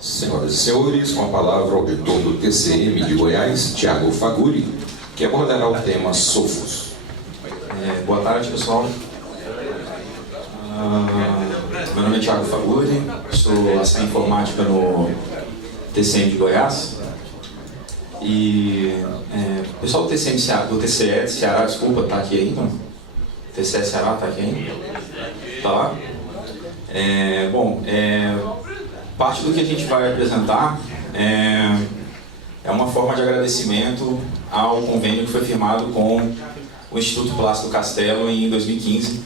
Senhoras e senhores, com a palavra o auditor do TCM de Goiás, Thiago Faguri, que abordará o tema Sofos. Boa tarde, pessoal. Meu nome é Thiago Faguri, sou assistente de informática no TCM de Goiás. E o pessoal do TCM do TCE de Ceará, desculpa, está aqui ainda? O TCE Ceará está aqui ainda? Está lá? Parte do que a gente vai apresentar é uma forma de agradecimento ao convênio que foi firmado com o Instituto Plácido Castelo em 2015,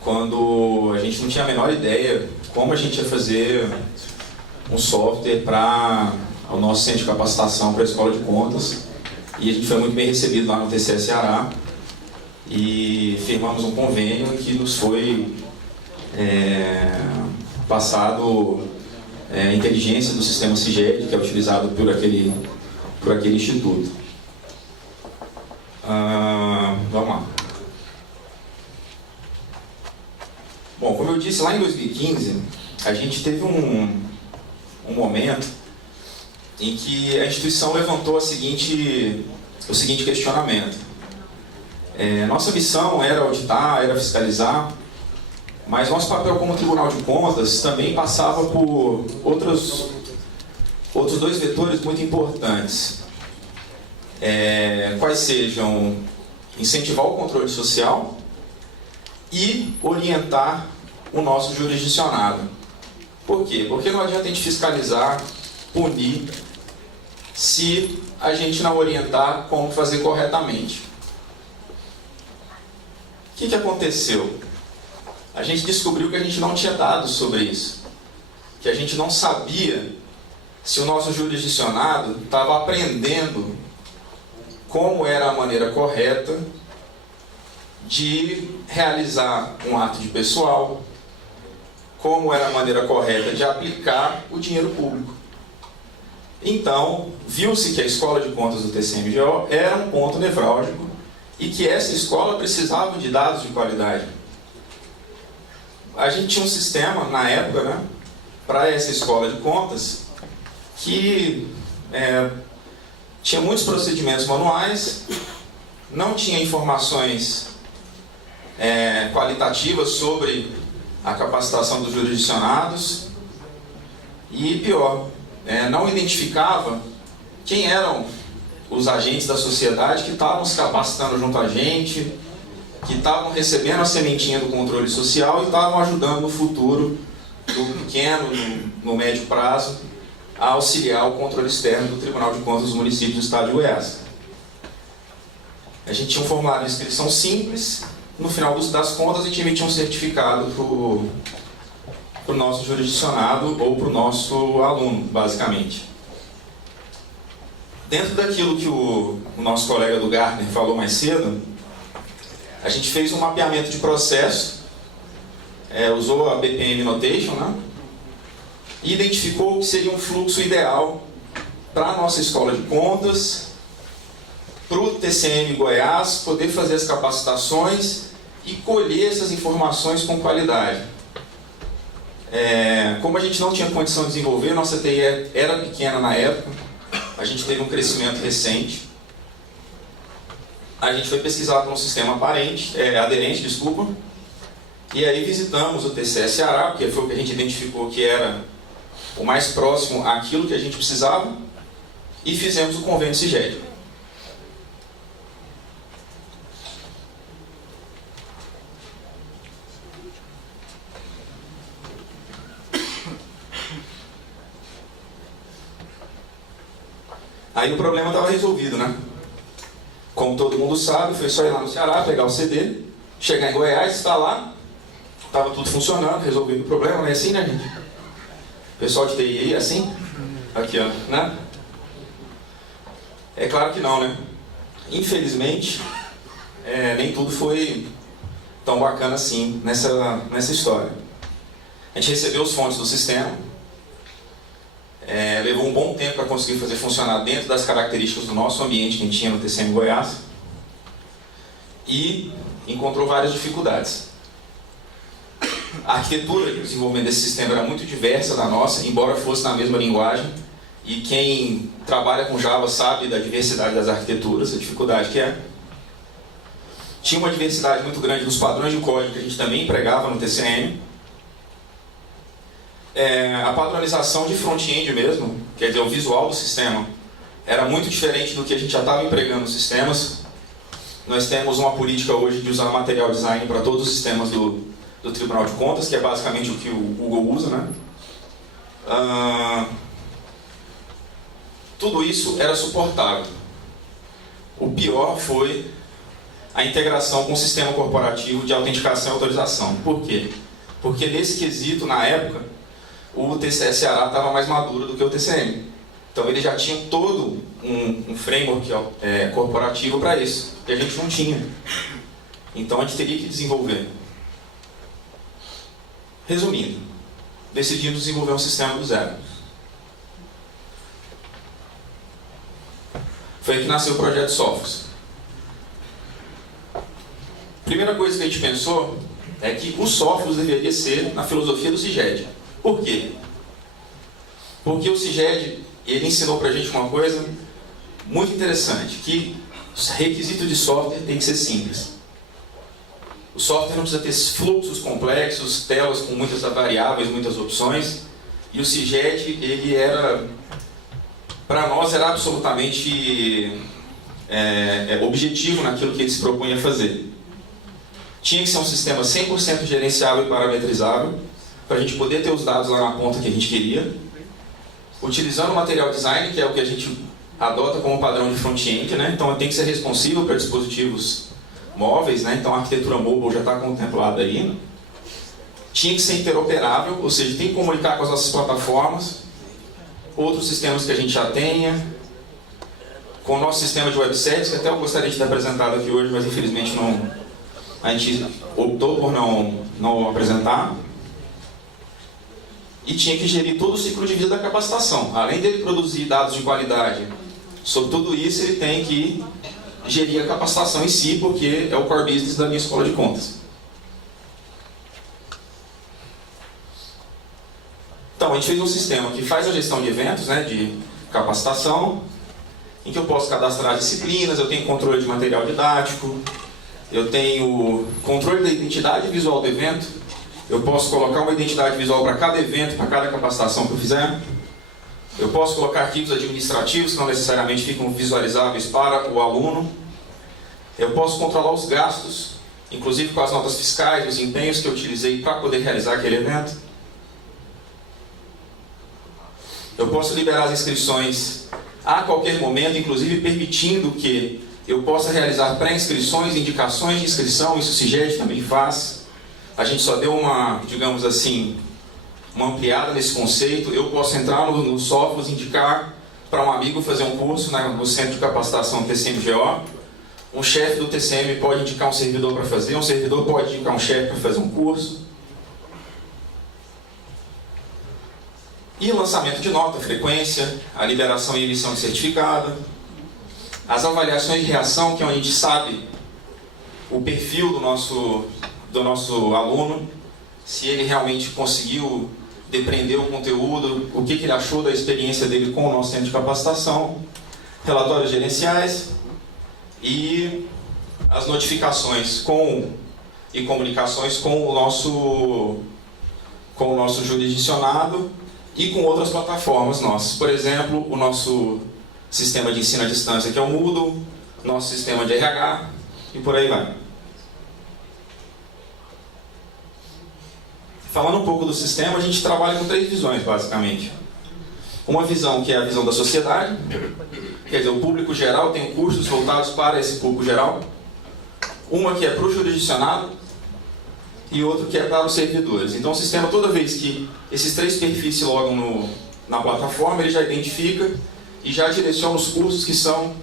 quando a gente não tinha a menor ideia como a gente ia fazer um software para o nosso centro de capacitação para a Escola de Contas, e a gente foi muito bem recebido lá no TCE Ceará e firmamos um convênio que nos foi passado a inteligência do sistema CIGED, que é utilizado por aquele instituto. Vamos lá. Bom, como eu disse, lá em 2015, a gente teve um momento em que a instituição levantou o seguinte questionamento. Nossa missão era auditar, era fiscalizar, mas nosso papel como Tribunal de Contas também passava por outros dois vetores muito importantes. Quais sejam incentivar o controle social e orientar o nosso jurisdicionado. Por quê? Porque não adianta a gente fiscalizar, punir, se a gente não orientar como fazer corretamente. O que aconteceu? A gente descobriu que a gente não tinha dados sobre isso. Que a gente não sabia se o nosso jurisdicionado estava aprendendo como era a maneira correta de realizar um ato de pessoal, como era a maneira correta de aplicar o dinheiro público. Então, viu-se que a Escola de Contas do TCMGO era um ponto nevrálgico e que essa escola precisava de dados de qualidade. A gente tinha um sistema, na época, para essa Escola de Contas, que tinha muitos procedimentos manuais, não tinha informações qualitativas sobre a capacitação dos jurisdicionados e, pior, não identificava quem eram os agentes da sociedade que estavam se capacitando junto a gente, que estavam recebendo a sementinha do controle social e estavam ajudando no futuro, do pequeno, no médio prazo, a auxiliar o controle externo do Tribunal de Contas dos municípios do Estado de Goiás. A gente tinha um formulário de inscrição simples, no final das contas a gente emitia um certificado para o nosso jurisdicionado ou para o nosso aluno, basicamente. Dentro daquilo que o nosso colega do Gartner falou mais cedo, a gente fez um mapeamento de processo, usou a BPM Notation, e identificou o que seria um fluxo ideal para a nossa Escola de Contas, para o TCM Goiás poder fazer as capacitações e colher essas informações com qualidade. Como a gente não tinha condição de desenvolver, nossa TI era pequena na época, a gente teve um crescimento recente. A gente foi pesquisar para um sistema aderente, e aí visitamos o TCE Ceará, porque foi o que a gente identificou que era o mais próximo àquilo que a gente precisava, e fizemos o convênio CIGED. Aí o problema estava resolvido, Como todo mundo sabe, foi só ir lá no Ceará, pegar o CD, chegar em Goiás, instalar, estava tudo funcionando, resolvido o problema, não é assim, gente? Pessoal de TI aí, é assim? Aqui, ó, É claro que não, Infelizmente, nem tudo foi tão bacana assim nessa história. A gente recebeu os fontes do sistema, levou um bom tempo para conseguir fazer funcionar dentro das características do nosso ambiente que a gente tinha no TCM Goiás e encontrou várias dificuldades. A arquitetura de desenvolvimento desse sistema era muito diversa da nossa, embora fosse na mesma linguagem. E quem trabalha com Java sabe da diversidade das arquiteturas, a dificuldade que é. Tinha uma diversidade muito grande dos padrões de código que a gente também empregava no TCM. A padronização de front-end mesmo, quer dizer, o visual do sistema, era muito diferente do que a gente já estava empregando nos sistemas. Nós temos uma política hoje de usar material design para todos os sistemas do Tribunal de Contas, que é basicamente o que o Google usa, né? Tudo isso era suportável. O pior foi a integração com o sistema corporativo de autenticação e autorização. Por quê? Porque nesse quesito, na época, o TCE Ceará estava mais maduro do que o TCM. Então eles já tinham todo um framework corporativo para isso, que a gente não tinha. Então a gente teria que desenvolver. Resumindo, decidimos desenvolver um sistema do zero. Foi aí que nasceu o projeto Sophos. Primeira coisa que a gente pensou é que o Sophos deveria ser na filosofia do CIGED. Por quê? Porque o CIGED, ele ensinou pra gente uma coisa muito interessante, que o requisito de software tem que ser simples. O software não precisa ter fluxos complexos, telas com muitas variáveis, muitas opções, e o CIGED, ele era, para nós, era absolutamente objetivo naquilo que ele se propunha a fazer. Tinha que ser um sistema 100% gerenciável e parametrizável, para a gente poder ter os dados lá na ponta que a gente queria, utilizando o material design, que é o que a gente adota como padrão de front-end, né? Então tem que ser responsível para dispositivos móveis, né? Então a arquitetura mobile já está contemplada aí. Tinha que ser interoperável, ou seja, tem que comunicar com as nossas plataformas, outros sistemas que a gente já tenha, com o nosso sistema de websites, que até eu gostaria de ter apresentado aqui hoje, mas infelizmente a gente optou por não apresentar. E tinha que gerir todo o ciclo de vida da capacitação. Além dele produzir dados de qualidade sobre tudo isso, ele tem que gerir a capacitação em si, porque é o core business da minha escola de contas. Então, a gente fez um sistema que faz a gestão de eventos, né, de capacitação, em que eu posso cadastrar disciplinas, eu tenho controle de material didático, eu tenho controle da identidade visual do evento, eu posso colocar uma identidade visual para cada evento, para cada capacitação que eu fizer. Eu posso colocar arquivos administrativos que não necessariamente ficam visualizáveis para o aluno. Eu posso controlar os gastos, inclusive com as notas fiscais, os empenhos que eu utilizei para poder realizar aquele evento. Eu posso liberar as inscrições a qualquer momento, inclusive permitindo que eu possa realizar pré-inscrições, indicações de inscrição, isso o CIGED também faz. A gente só deu uma, digamos assim, uma ampliada nesse conceito. Eu posso entrar no Sophos, indicar para um amigo fazer um curso no Centro de Capacitação TCM-GO. Um chefe do TCM pode indicar um servidor para fazer, um servidor pode indicar um chefe para fazer um curso. E lançamento de nota, frequência, a liberação e emissão de certificado, as avaliações de reação, que é onde a gente sabe o perfil do nosso aluno, se ele realmente conseguiu depreender o conteúdo, o que ele achou da experiência dele com o nosso centro de capacitação, relatórios gerenciais e as notificações e comunicações com o nosso jurisdicionado e com outras plataformas nossas. Por exemplo, o nosso sistema de ensino à distância, que é o Moodle, nosso sistema de RH e por aí vai. Falando um pouco do sistema, a gente trabalha com 3 visões, basicamente. Uma visão que é a visão da sociedade, quer dizer, o público geral tem cursos voltados para esse público geral. Uma que é para o jurisdicionado e outra que é para os servidores. Então o sistema, toda vez que esses 3 perfis se logam na plataforma, ele já identifica e já direciona os cursos que são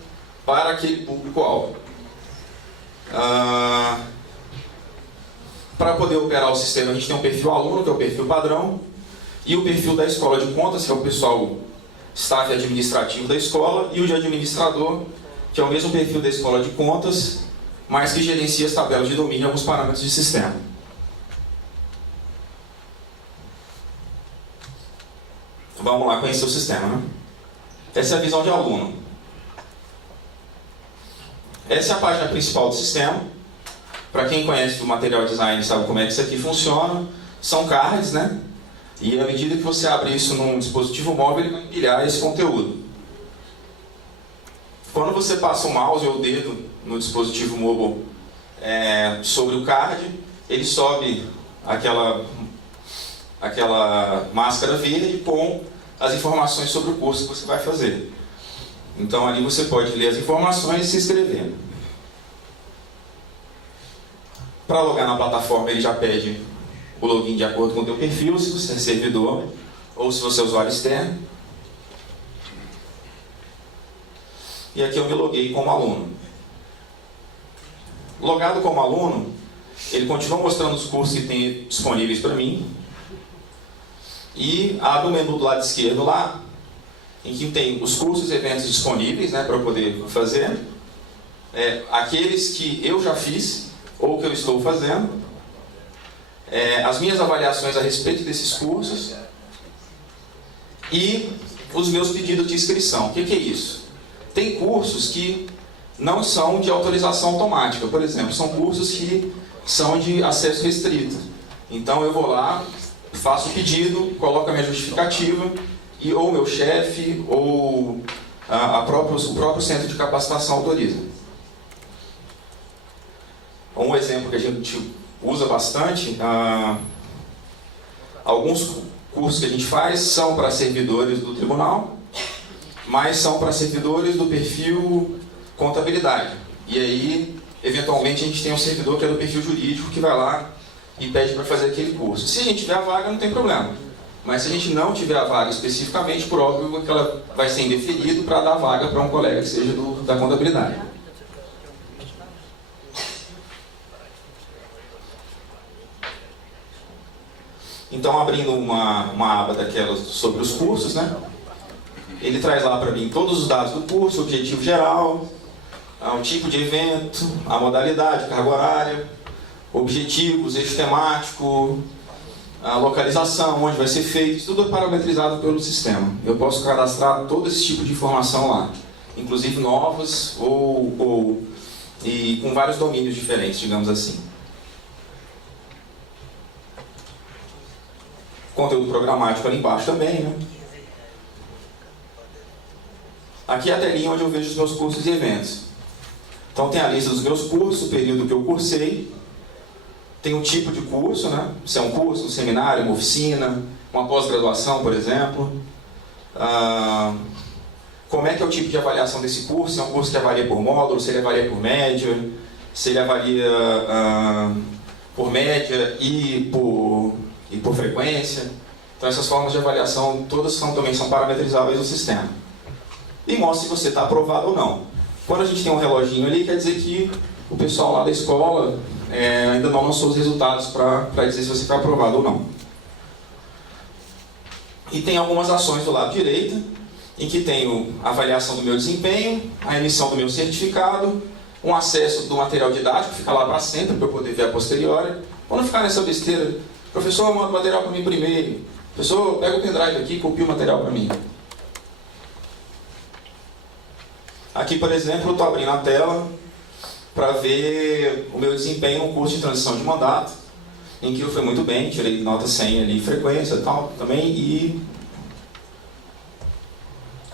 para aquele público-alvo. Para poder operar o sistema, a gente tem um perfil aluno, que é o perfil padrão, e o perfil da escola de contas, que é o pessoal staff administrativo da escola, e o de administrador, que é o mesmo perfil da escola de contas, mas que gerencia as tabelas de domínio e alguns parâmetros de sistema. Vamos lá conhecer o sistema, né? Essa é a visão de aluno. Essa é a página principal do sistema. Para quem conhece do material design sabe como é que isso aqui funciona. São cards, né? E à medida que você abre isso num dispositivo móvel, ele vai empilhar esse conteúdo. Quando você passa o mouse ou o dedo no dispositivo mobile sobre o card, ele sobe aquela máscara verde com as informações sobre o curso que você vai fazer. Então ali você pode ler as informações e se inscrever. Para logar na plataforma ele já pede o login de acordo com o teu perfil, se você é servidor ou se você é usuário externo. E aqui eu me loguei como aluno. Logado como aluno, ele continua mostrando os cursos que tem disponíveis para mim. E abre o menu do lado esquerdo lá, em que tem os cursos e eventos disponíveis, né, para eu poder fazer. Aqueles que eu já fiz ou que eu estou fazendo. As minhas avaliações a respeito desses cursos. E os meus pedidos de inscrição. O que é isso? Tem cursos que não são de autorização automática. Por exemplo, são cursos que são de acesso restrito. Então eu vou lá, faço o pedido, coloco a minha justificativa e ou o meu chefe ou o próprio centro de capacitação autoriza. Um exemplo que a gente usa bastante, alguns cursos que a gente faz são para servidores do tribunal, mas são para servidores do perfil contabilidade. E aí, eventualmente, a gente tem um servidor que é do perfil jurídico que vai lá e pede para fazer aquele curso. Se a gente tiver a vaga, não tem problema. Mas se a gente não tiver a vaga especificamente, por óbvio que ela vai ser indeferido para dar vaga para um colega que seja da contabilidade. Então, abrindo uma aba daquelas sobre os cursos, né? Ele traz lá para mim todos os dados do curso, o objetivo geral, o tipo de evento, a modalidade, carga horária, objetivos, eixo temático, a localização, onde vai ser feito, tudo é parametrizado pelo sistema. Eu posso cadastrar todo esse tipo de informação lá, inclusive novas e com vários domínios diferentes, digamos assim. Conteúdo programático ali embaixo também, né? Aqui é a telinha onde eu vejo os meus cursos e eventos. Então tem a lista dos meus cursos, o período que eu cursei, tem o tipo de curso, né? Se é um curso, um seminário, uma oficina, uma pós-graduação, por exemplo. Como é que é o tipo de avaliação desse curso? Se é um curso que avalia por módulo, se ele avalia por média, se ele avalia por média e por frequência. Então essas formas de avaliação todas também são parametrizáveis no sistema. E mostra se você está aprovado ou não. Quando a gente tem um reloginho ali, quer dizer que o pessoal lá da escola ainda não lançou os resultados para dizer se você está aprovado ou não. E tem algumas ações do lado direito, em que tenho a avaliação do meu desempenho, a emissão do meu certificado, um acesso do material didático, fica lá para sempre para eu poder ver a posteriori. Quando ficar nessa besteira, professor, manda o material para mim por e-mail. Professor, pega o pendrive aqui e copia o material para mim. Aqui, por exemplo, eu estou abrindo a tela para ver o meu desempenho no curso de transição de mandato, em que eu fui muito bem, tirei nota 100 ali, frequência e tal, também, e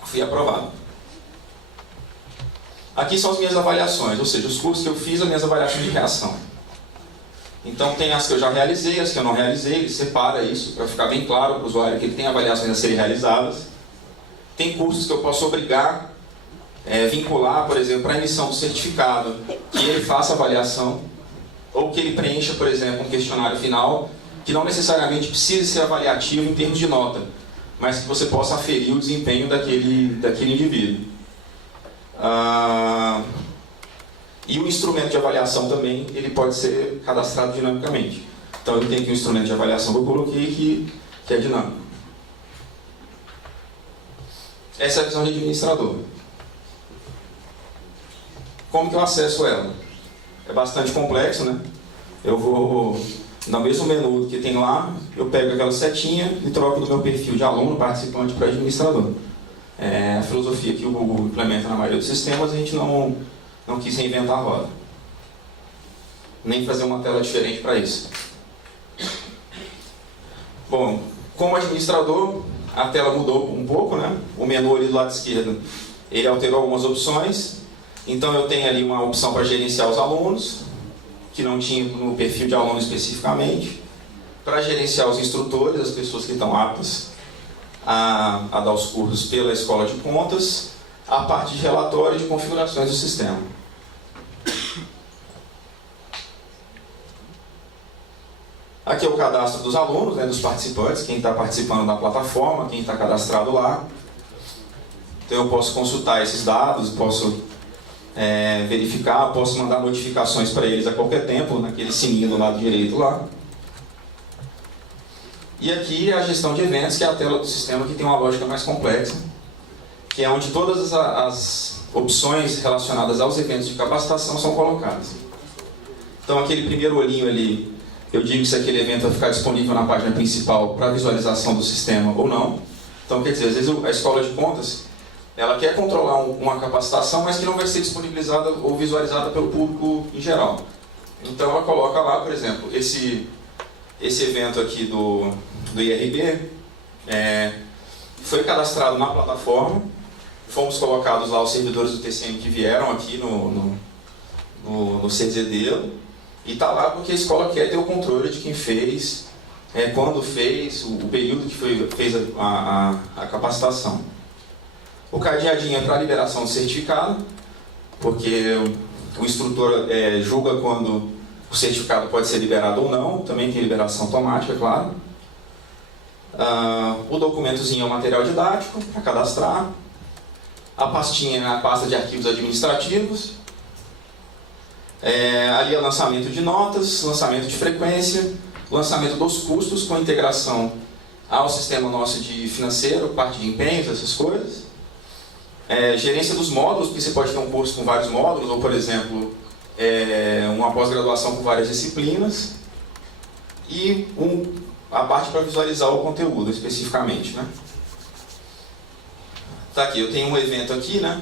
fui aprovado. Aqui são as minhas avaliações, ou seja, os cursos que eu fiz, as minhas avaliações de reação. Então tem as que eu já realizei, as que eu não realizei, ele separa isso para ficar bem claro para o usuário que ele tem avaliações a serem realizadas. Tem cursos que eu posso obrigar, vincular, por exemplo, para a emissão do certificado, que ele faça avaliação, ou que ele preencha, por exemplo, um questionário final, que não necessariamente precise ser avaliativo em termos de nota, mas que você possa aferir o desempenho daquele indivíduo. E o instrumento de avaliação também, ele pode ser cadastrado dinamicamente. Então eu tenho aqui um instrumento de avaliação que eu coloquei que é dinâmico. Essa é a visão de administrador. Como que eu acesso ela? É bastante complexo, né? Eu vou No mesmo menu que tem lá, eu pego aquela setinha e troco do meu perfil de aluno, participante, para administrador. É a filosofia que o Google implementa na maioria dos sistemas, a gente não quis reinventar a roda. Nem fazer uma tela diferente para isso. Bom, como administrador, a tela mudou um pouco, né? O menu ali do lado esquerdo, ele alterou algumas opções. Então eu tenho ali uma opção para gerenciar os alunos, que não tinha no perfil de aluno especificamente, para gerenciar os instrutores, as pessoas que estão aptas a dar os cursos pela escola de contas, a parte de relatório e de configurações do sistema. Aqui é o cadastro dos alunos, né, dos participantes, quem está participando da plataforma, quem está cadastrado lá. Então eu posso consultar esses dados, posso verificar, posso mandar notificações para eles a qualquer tempo, naquele sininho do lado direito lá. E aqui é a gestão de eventos, que é a tela do sistema que tem uma lógica mais complexa, que é onde todas as opções relacionadas aos eventos de capacitação são colocadas. Então aquele primeiro olhinho ali, eu digo se aquele evento vai ficar disponível na página principal para visualização do sistema ou não. Então quer dizer, às vezes a escola de contas, ela quer controlar uma capacitação, mas que não vai ser disponibilizada ou visualizada pelo público em geral. Então ela coloca lá, por exemplo, esse evento aqui do IRB foi cadastrado na plataforma, fomos colocados lá os servidores do TCM que vieram aqui no CZD, e está lá porque a escola quer ter o controle de quem fez, quando fez, o período que fez a capacitação. O cadeadinho é para liberação de certificado, porque o instrutor julga quando o certificado pode ser liberado ou não, também tem liberação automática, claro. O documentozinho é o material didático para cadastrar. A pastinha é a pasta de arquivos administrativos. Ali é lançamento de notas, lançamento de frequência, lançamento dos custos com integração ao sistema nosso de financeiro, parte de empenhos, essas coisas. Gerência dos módulos, porque você pode ter um curso com vários módulos, ou por exemplo, uma pós-graduação com várias disciplinas, e a parte para visualizar o conteúdo especificamente, né? Tá aqui, eu tenho um evento aqui, né?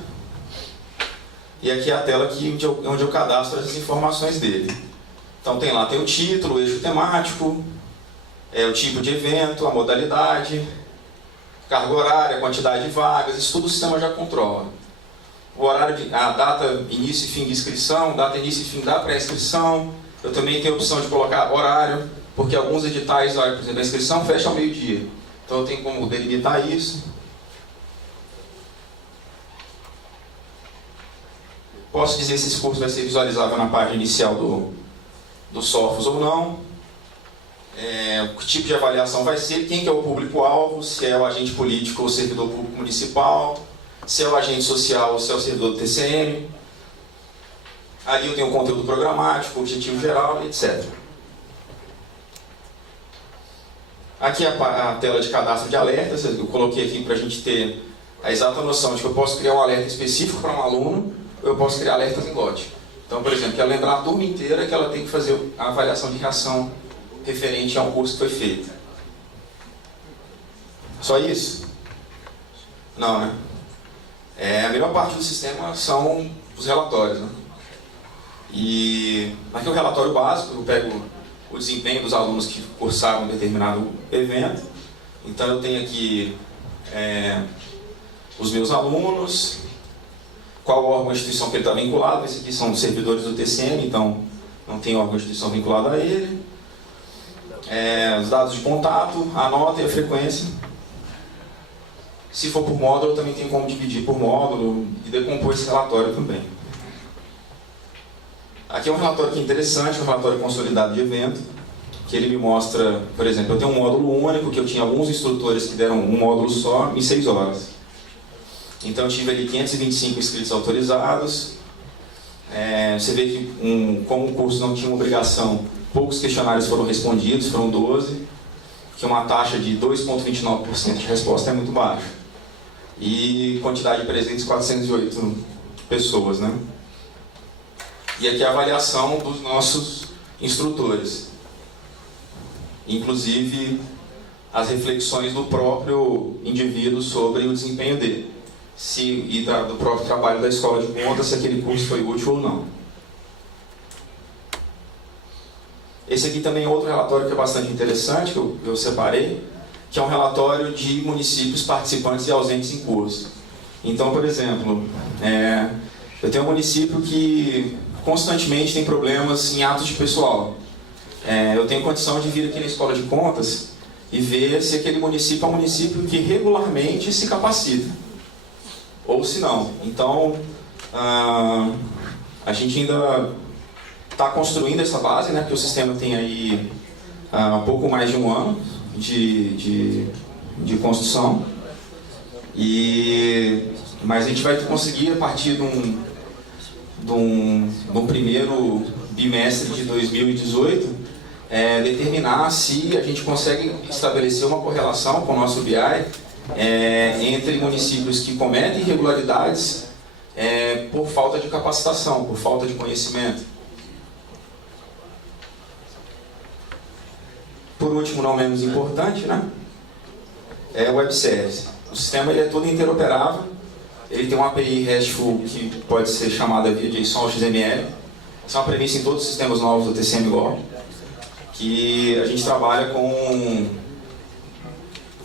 E aqui é a tela onde eu cadastro essas informações dele. Então tem o título, o eixo temático, o tipo de evento, a modalidade, carga horária, quantidade de vagas, isso tudo o sistema já controla. O horário, a data, início e fim de inscrição, data, início e fim da pré-inscrição. Eu também tenho a opção de colocar horário, porque alguns editais, por exemplo, a inscrição fecha ao meio-dia. Então eu tenho como delimitar isso. Posso dizer se esse curso vai ser visualizável na página inicial do Sofos ou não. Que tipo de avaliação vai ser, quem que é o público-alvo, se é o agente político ou servidor público municipal, se é o agente social ou se é o servidor do TCM. Ali eu tenho o conteúdo programático, objetivo geral, etc. Aqui é a tela de cadastro de alertas, eu coloquei aqui para a gente ter a exata noção de que eu posso criar um alerta específico para um aluno, ou eu posso criar alertas em lote. Então, por exemplo, quero lembrar a turma inteira que ela tem que fazer a avaliação de reação referente a um curso que foi feito. Só isso? Não, né? A melhor parte do sistema são os relatórios, né? E aqui é o relatório básico, eu pego o desempenho dos alunos que cursaram um determinado evento. Então eu tenho aqui os meus alunos, qual órgão ou instituição que ele está vinculado. Esses aqui são os servidores do TCM, então não tem órgão ou instituição vinculado a ele. Os dados de contato, a nota e a frequência. Se for por módulo, eu também tenho como dividir por módulo e decompor esse relatório também. Aqui é um relatório que é interessante, um relatório consolidado de evento, que ele me mostra, por exemplo, eu tenho um módulo único, que eu tinha alguns instrutores que deram um módulo só em 6 horas. Então eu tive ali 525 inscritos autorizados. Você vê que como o curso não tinha uma obrigação, poucos questionários foram respondidos, foram 12, que uma taxa de 2,29% de resposta é muito baixa. E quantidade de presentes, 408 pessoas, né? E aqui é a avaliação dos nossos instrutores. inclusive as reflexões do próprio indivíduo sobre o desempenho dele, do próprio trabalho da escola de contas, se aquele curso foi útil ou não. Esse aqui também é outro relatório que é bastante interessante, que eu separei, que é um relatório de municípios participantes e ausentes em curso. Então, por exemplo, eu tenho um município que constantemente tem problemas em atos de pessoal. Eu tenho condição de vir aqui na escola de contas e ver se aquele município é um município que regularmente se capacita, ou se não. Então, a gente ainda está construindo essa base, né, porque o sistema tem aí pouco mais de um ano de construção, mas a gente vai conseguir, a partir de um primeiro bimestre de 2018, determinar se a gente consegue estabelecer uma correlação com o nosso BI entre municípios que cometem irregularidades por falta de capacitação, por falta de conhecimento. Por último, não menos importante, né, é o Web Service. O sistema ele é todo interoperável, ele tem uma API RESTful que pode ser chamada via JSON ou XML. Isso é uma premissa em todos os sistemas novos do TCM Go, que a gente trabalha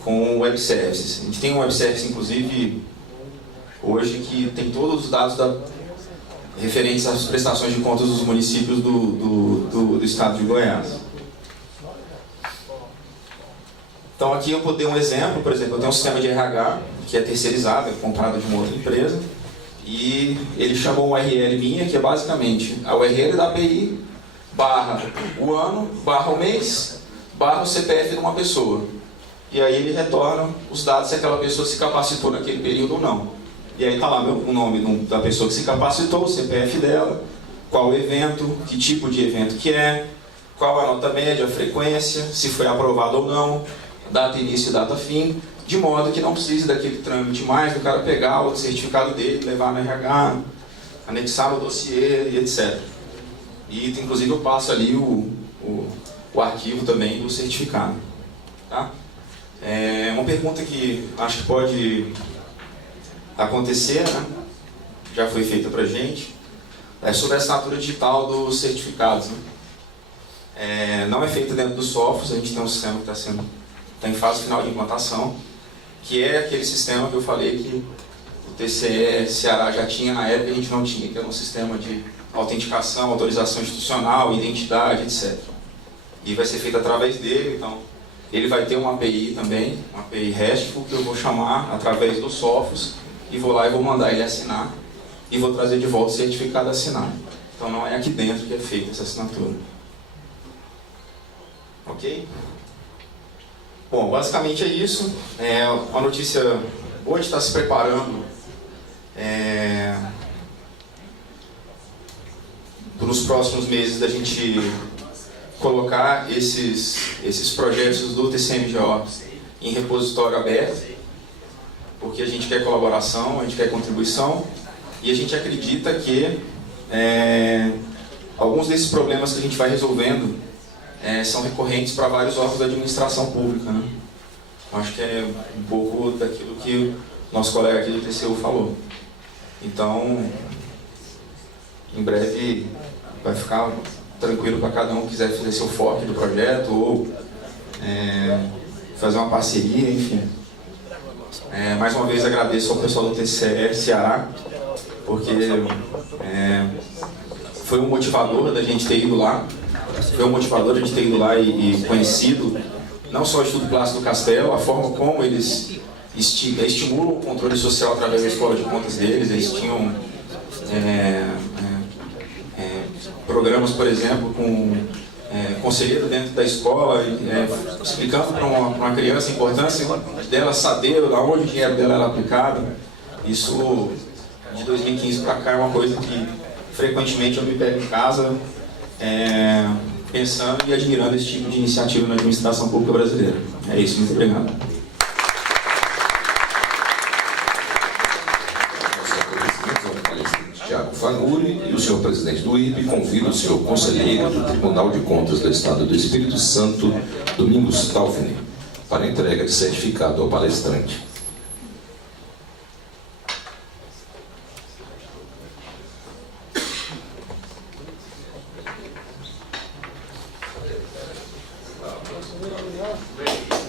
com Web Services. A gente tem um Web Service, inclusive, hoje, que tem todos os dados referentes às prestações de contas dos municípios do estado de Goiás. Então aqui eu dei um exemplo, por exemplo, eu tenho um sistema de RH que é terceirizado, é comprado de uma outra empresa, e ele chamou uma URL minha, que é basicamente a URL da API, barra o ano, barra o mês, barra o CPF de uma pessoa. E aí ele retorna os dados se aquela pessoa se capacitou naquele período ou não. E aí está lá o nome da pessoa que se capacitou, o CPF dela, qual o evento, que tipo de evento que é, qual a nota média, a frequência, se foi aprovado ou não, data início e data fim, de modo que não precise daquele trâmite mais do cara pegar o certificado dele, levar no RH, anexar no dossiê e etc. E inclusive eu passo ali o arquivo também do certificado. Tá? Uma pergunta que acho que pode acontecer, né? Já foi feita para a gente, é sobre a assinatura digital dos certificados. Né? Não é feita dentro do Sophos, a gente tem um sistema que está em fase final de implantação, que é aquele sistema que eu falei que o TCE Ceará já tinha na época, a gente não tinha, que era um sistema de autenticação, autorização institucional, identidade, etc. E vai ser feito através dele, então ele vai ter uma API também, uma API RESTful, que eu vou chamar através do Sophos, e vou lá e vou mandar ele assinar, e vou trazer de volta o certificado assinado. Então não é aqui dentro que é feita essa assinatura. Ok? Bom, basicamente é isso. Uma notícia boa, a gente está se preparando nos próximos meses da gente colocar esses projetos do TCMGO em repositório aberto, porque a gente quer colaboração, a gente quer contribuição, e a gente acredita que alguns desses problemas que a gente vai resolvendo são recorrentes para vários órgãos da administração pública. Né? Acho que é um pouco daquilo que o nosso colega aqui do TCU falou. Então, em breve vai ficar tranquilo para cada um que quiser fazer seu fork do projeto ou fazer uma parceria, enfim. Mais uma vez agradeço ao pessoal do TCE Ceará, porque foi um motivador da gente ter ido lá. Foi um motivador de a gente ter ido lá e conhecido não só o Estudo Clássico do Castelo, a forma como eles estimulam o controle social através da escola de contas deles. Eles tinham programas, por exemplo, com conselheiro dentro da escola, explicando para uma criança a importância dela saber aonde o dinheiro dela era aplicado. Isso, de 2015 para cá, é uma coisa que frequentemente eu me pego em casa pensando e admirando esse tipo de iniciativa na administração pública brasileira. É isso, muito obrigado. Tiago Faguri e o senhor presidente do IRB convida o senhor conselheiro do Tribunal de Contas do Estado do Espírito Santo, Domingos Taufini, para entrega de certificado ao palestrante. Ready.